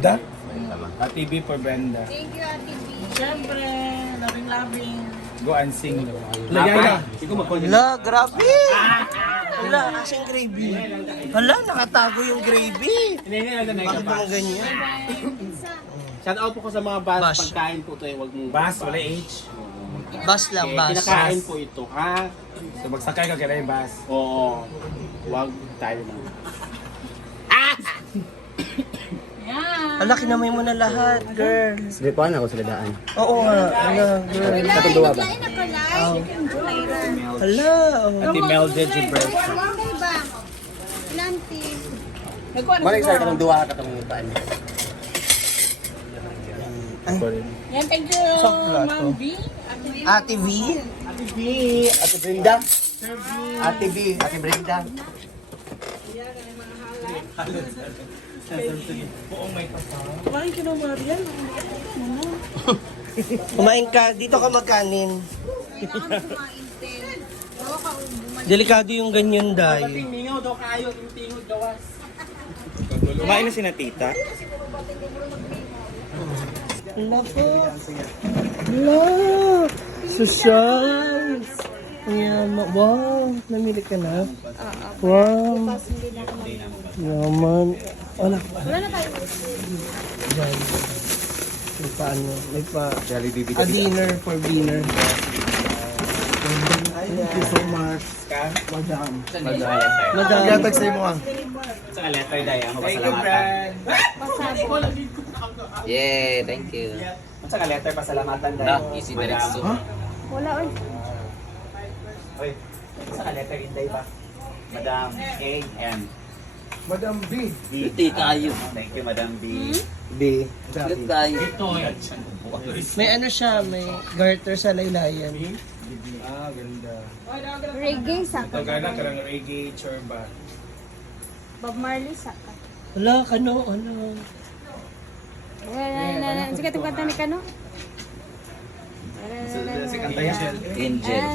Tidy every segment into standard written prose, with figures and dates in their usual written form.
Da? Ate B for Brenda. Thank you, Ate B. Siyempre, loving. Go and sing. Hala, grabe! Hala, asing gravy. Hala, nakatago yung gravy. Bakit naman ganyan? Shout out po ko sa mga bus. Bus. Pagkain po ito eh, wag mong Bus, wala H. Bus lang, bus. Kinakain po ito, ha? So magsakay ka kaya yung bus. Oo. Wag tayo na. Yan. Hala, kinamay mo na lahat, girl. Sige po, ako sila daan. Oo nga, hala, girl. Katutuwa ba? Naglain ako live. You can do later. Hala, oh. Ate Melded yung bread. Okay ba? Lanti. Maling sa itong duwa ka itong paan. Yan, thank you, Sakla to. Ma'am B. Ate V. Ate B, Ate Brenda. Ate B, Ate Brenda. Kumain ka na, Marian. Kumain ka, dito ka magkanin. Kailangan kumain din. Oo, bumalik. Delikado yung ganyan, Day. Mingaw daw kayo, yung tingod gawas. Kumain na si na tita. Hala po. Hala. Social. Wow, namili ka na? Wow. Yaman. Wala. Wala na tayo. Diyan. May pa ano, may pa Jollibee a dinner for dinner. Thank you so much. Madam. Madam. Gatag sa imo ang. Sa letter day ako pasalamatan. Yeah, thank you. Sa letter pasalamatan day. Nah, easy diretso. Wala, oy. Oy. Sa letter inday ba? Madam A and Madam B. Hindi tayo. Thank you Madam B. B. Hindi tayo. May ano siya, may garter sa laylayan. Ah, ganda. Reggae, saka. Tagana ka ng reggae chorba. Bob Marley, saka. Wala, kano, ano. Sige, itong kanta ni Kano. Si kanta yan. Angel.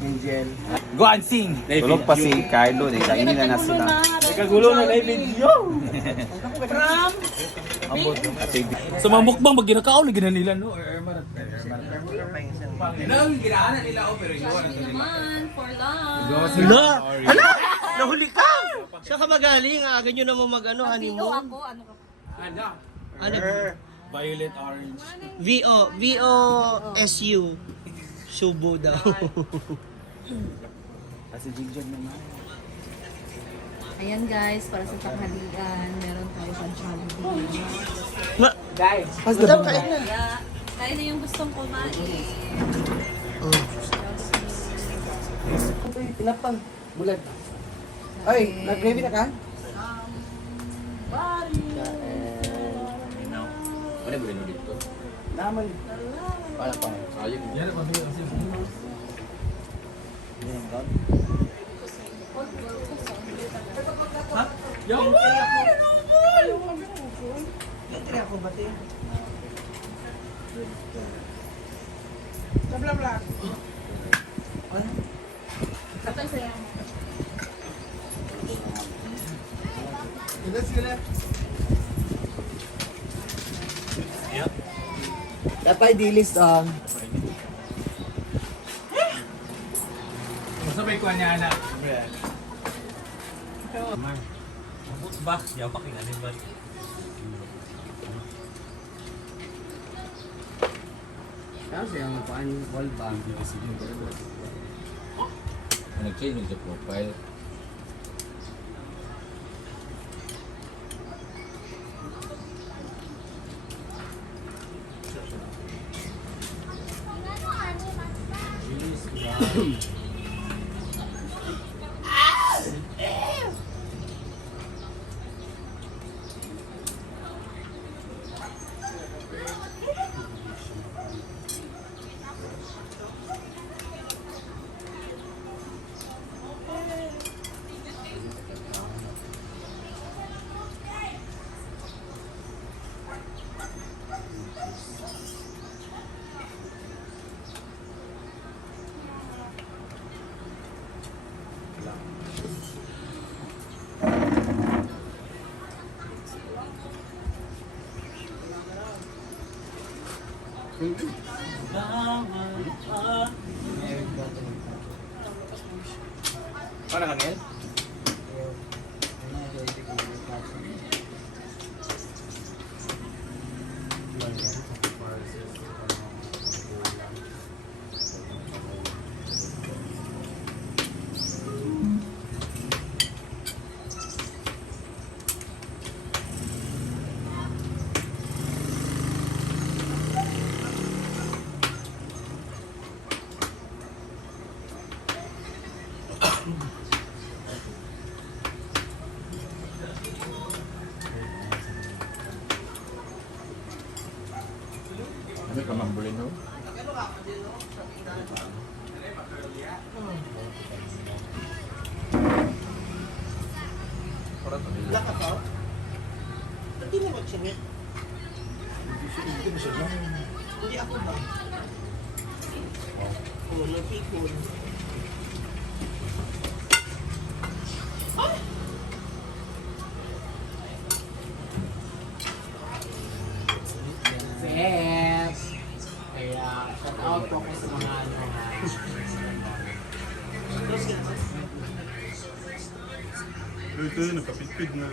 Angel. Go and sing. Tulog pa si Kylo, kainin na sila. Nagkagulo na live video. So mga mukbang mag ginakaon na ginanila no or Erman. Nang ginaanan nila o pero iwan ang Naman, for love. Hala! Hala! Nahuli ka! Saan ka magaling? Aga nyo naman mag-ano, Pio honeymoon? ako, ano ka? Ano? violet orange. V-O-S-U. Subo daw. Kasi jigjag naman. Ayan guys, para sa tanghalian, meron tayo sa Jollibee. Guys, Madam, kain na. Kaya, tayo na yung gustong kumain. Pinapang. Bulan. Ay, nag-gravy na ka? Ano ba rin dito? Naman. Para pa. Sayang. yung Yung tira ko ba, Tim? Kapag saya. Sila. Dapat dilis Masabay ko niya anak. Bah, yaw pakinganin ba? Kasi ang paan wall bang Nag-change sa profile. Para kami? Ano ka mambulin no? Laka ka? Hindi na mag-sinit. Hindi ako ba? Oo, napikon. Yes! Kaya, shout out po ko sa mga ano ha. Ito yun, nakapitpid na.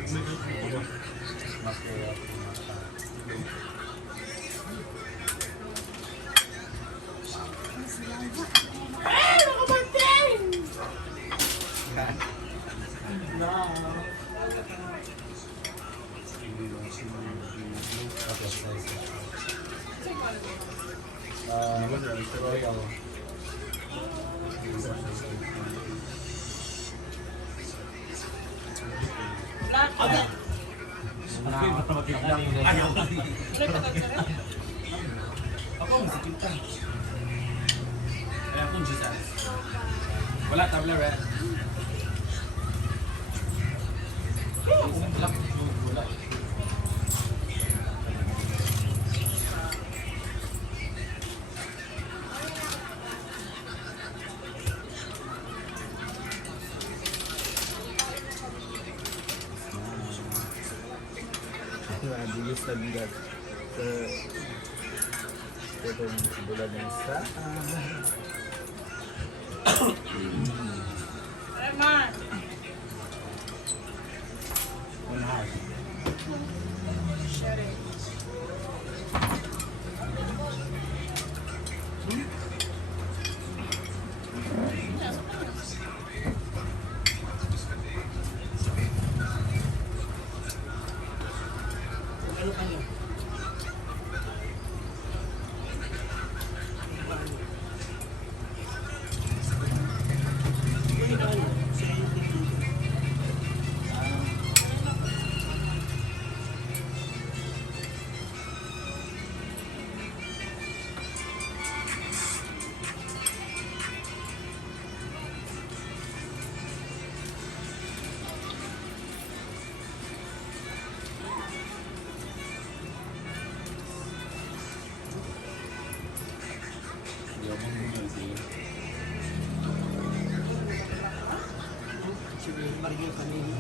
Ako, masikip ka. Ay, akong Jesus. Wala, tabla, red. Wala. Bilis na bilat. Ito yung bulan ng isa. Raymond! Mario kanina.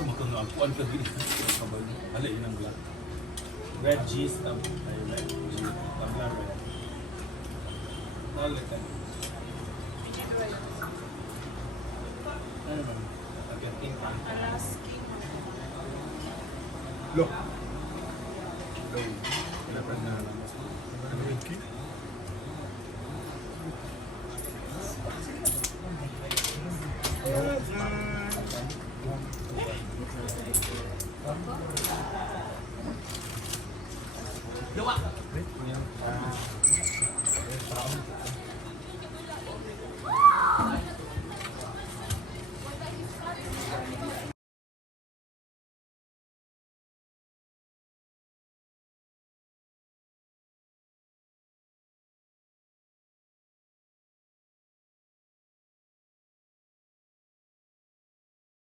So, magkakakuan ka din. Halay ng black. Red cheese, ay red cheese. Tabla, red. Talit ka. Ano ba? Agating pa. Look. Kailangan na lang. Red key? Dua.